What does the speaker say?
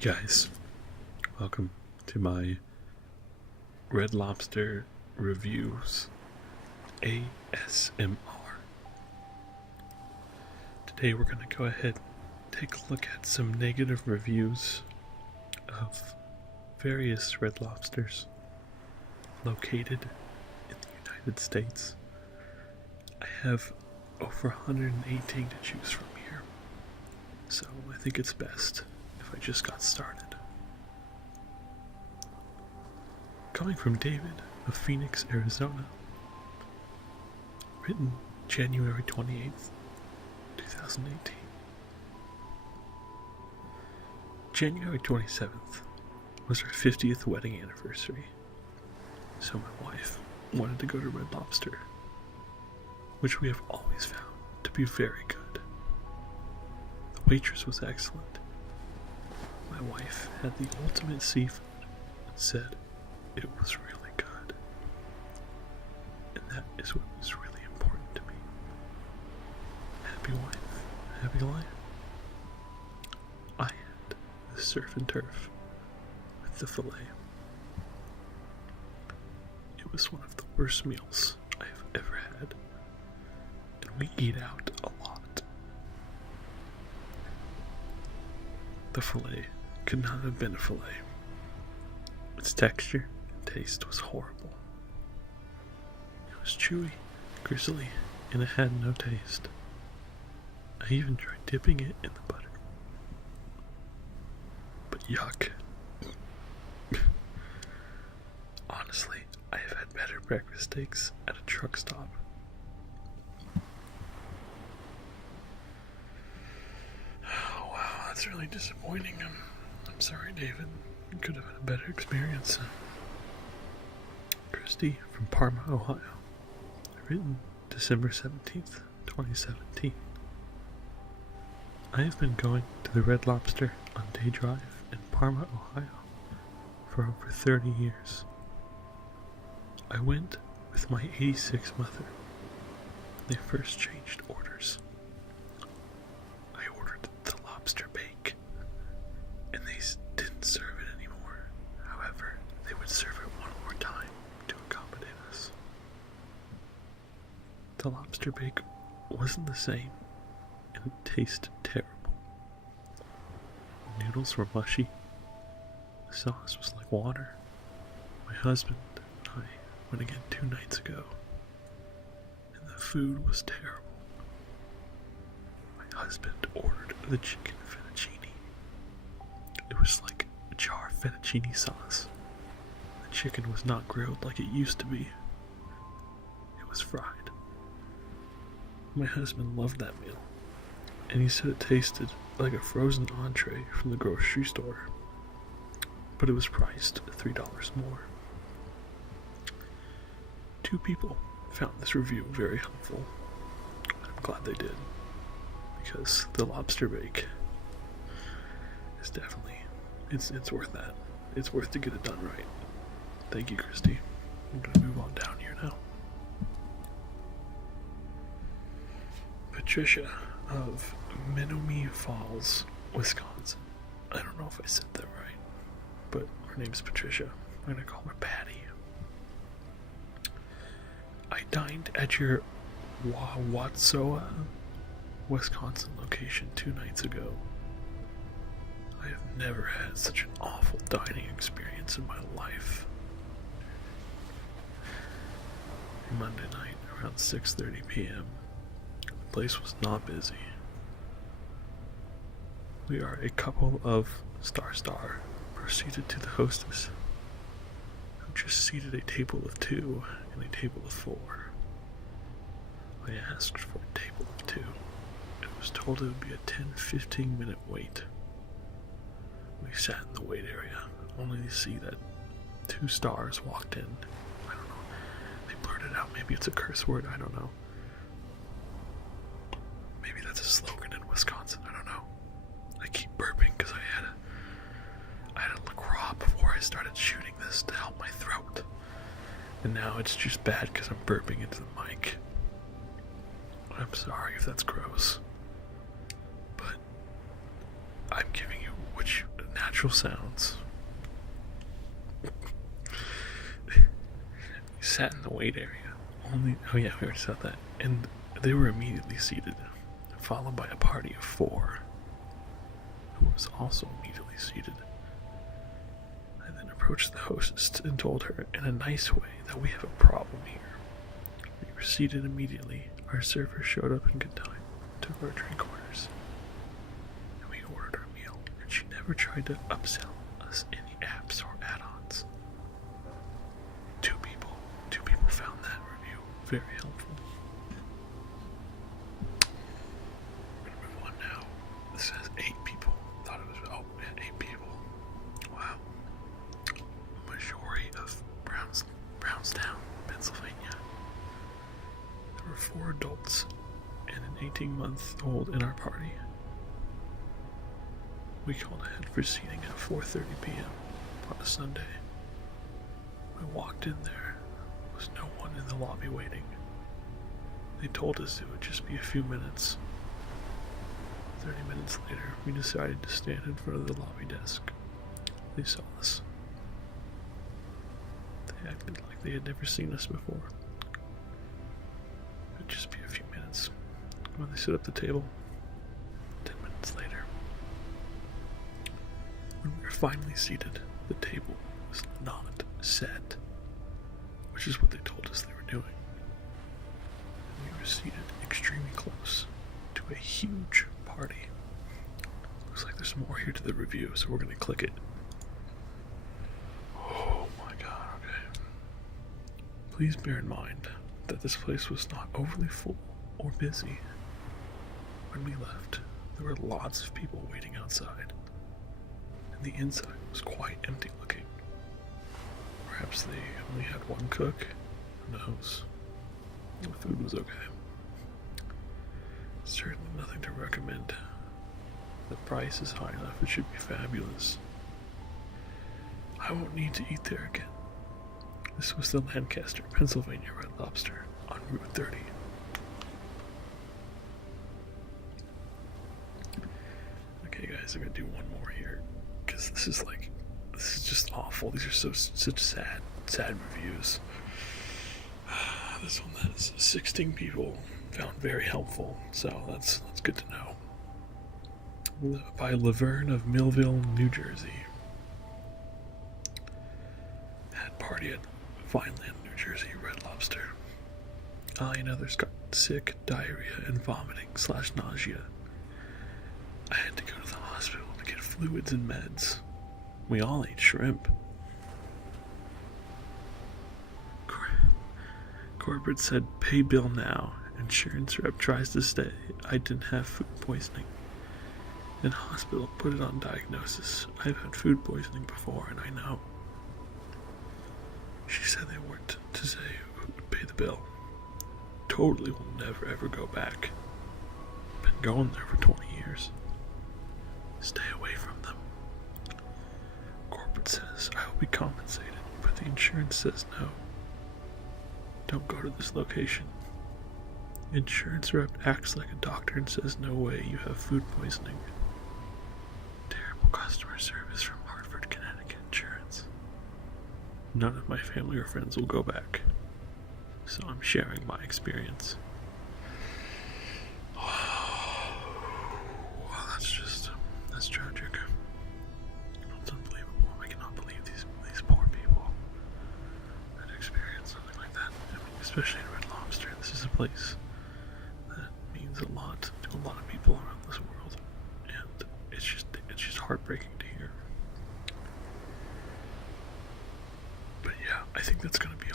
guys, welcome to my Red Lobster Reviews ASMR. Today we're going to go ahead and take a look at some negative reviews of various red lobsters located in the United States. I have over 118 to choose from here, so I think it's best if I just got started. Coming from David of Phoenix, Arizona. Written January 28th, 2018. January 27th was our 50th wedding anniversary, so my wife wanted to go to Red Lobster, which we have always found to be very good. The waitress was excellent. My wife had the ultimate seafood and said it was really good. And that is what was really important to me. Happy wife, happy life. I had the surf and turf with the filet. It was one of the worst meals I have ever had, and we eat out a lot. The filet could not have been a filet. Its texture and taste was horrible. It was chewy, gristly, and it had no taste. I even tried dipping it in the butter. But yuck. Honestly, I have had better breakfast steaks at a truck stop. Oh wow, that's really disappointing. I'm sorry, David. You could have had a better experience. Christy from Parma, Ohio. Written December 17th, 2017. I have been going to the Red Lobster on Day Drive in Parma, Ohio for over 30 years. I went with my 86 mother when they first changed orders. I ordered the lobster bake, and they didn't serve it anymore. However, they would serve it one more time to accommodate us. The lobster bake wasn't the same, and it tasted terrible. The noodles were mushy. The sauce was like water. My husband and I went again 2 nights ago, and the food was terrible. My husband ordered the chicken fettuccine. It was like a jar of fettuccine sauce. The chicken was not grilled like it used to be. It was fried. My husband loved that meal, and he said it tasted like a frozen entree from the grocery store, but it was priced $3 more. 2 people found this review very helpful. I'm glad they did, because the lobster bake is definitely, it's worth that. It's worth to get it done right. Thank you, Christy. I'm gonna move on down here now. Patricia of Menominee Falls, Wisconsin. I don't know if I said that right, but her name's Patricia. I'm gonna call her Patty. I dined at your Wauwatosa, Wisconsin location 2 nights ago. I have never had such an awful dining experience in my life. Monday night around 6:30 p.m. The place was not busy. We are a couple of star proceeded to the hostess, who just seated a table of 2 and a table of 4. I asked for a table of 2 and was told it would be a 10-15 minute wait. We sat in the wait area, only to see that 2 stars walked in. I don't know. They blurted out, maybe it's a curse word, I don't know. Maybe that's a slogan in Wisconsin, I don't know. I keep burping because I had a LaCroix before I started shooting this to help my throat. And now it's just bad because I'm burping into the mic. I'm sorry if that's gross, but I'm giving you what you natural sounds. We sat in the wait area. Oh yeah, we already said that. And they were immediately seated, followed by a party of 4, who was also immediately seated. I then approached the hostess and told her in a nice way that we have a problem here. We were seated immediately. Our server showed up in good time, took our drink orders, and we ordered our meal, and she never tried to upsell us any apps or add-ons. Two people found that review very helpful. We're gonna move on now. This says 8 people. Thought it was 8 people. Wow. Majority of Brownstown, Pennsylvania. There were 4 adults and an 18-month-old in our party. We called ahead for seating at 4:30 p.m. on a Sunday. We walked in there. There was no one in the lobby waiting. They told us it would just be a few minutes. 30 minutes later, we decided to stand in front of the lobby desk. They saw us. They acted like they had never seen us before. It would just be a few minutes. When they set up the table, 10 minutes later. When we were finally seated, the table was not set, which is what they told us they were doing. We were seated extremely close to a huge party. Looks like there's more here to the review, so we're going to click it. Oh my god, okay. Please bear in mind that this place was not overly full or busy. When we left, there were lots of people waiting outside, and the inside was quite empty looking. Perhaps they only had one cook? Who knows? The food was okay. Certainly nothing to recommend. The price is high enough, it should be fabulous. I won't need to eat there again. This was the Lancaster, Pennsylvania Red Lobster on Route 30. Okay guys, I'm gonna do one more here, because this is just awful. These are such sad reviews. This one has 16 people found very helpful, so that's good to know. By Laverne of Millville, New Jersey. Had party at Vineland, New Jersey, Red Lobster. And others got sick, diarrhea, and vomiting / nausea. I had to go to the hospital to get fluids and meds. We all ate shrimp. Corporate said, pay bill now. Insurance rep tries to say I didn't have food poisoning. And hospital put it on diagnosis. I've had food poisoning before and I know. She said they weren't to say who would pay the bill. Totally will never ever go back. Been going there for 20 years. Stay away from them. Corporate says I will be compensated, but the insurance says no. Don't go to this location. Insurance rep acts like a doctor and says no way, you have food poisoning. Terrible customer service from Hartford, Connecticut Insurance. None of my family or friends will go back, so I'm sharing my experience. Well, that's tragic. It's unbelievable. I cannot believe these poor people had experienced something like that. I mean, especially in Red Lobster. This is a place that means a lot to a lot of people around this world, and it's just heartbreaking to hear. But yeah, I think that's gonna be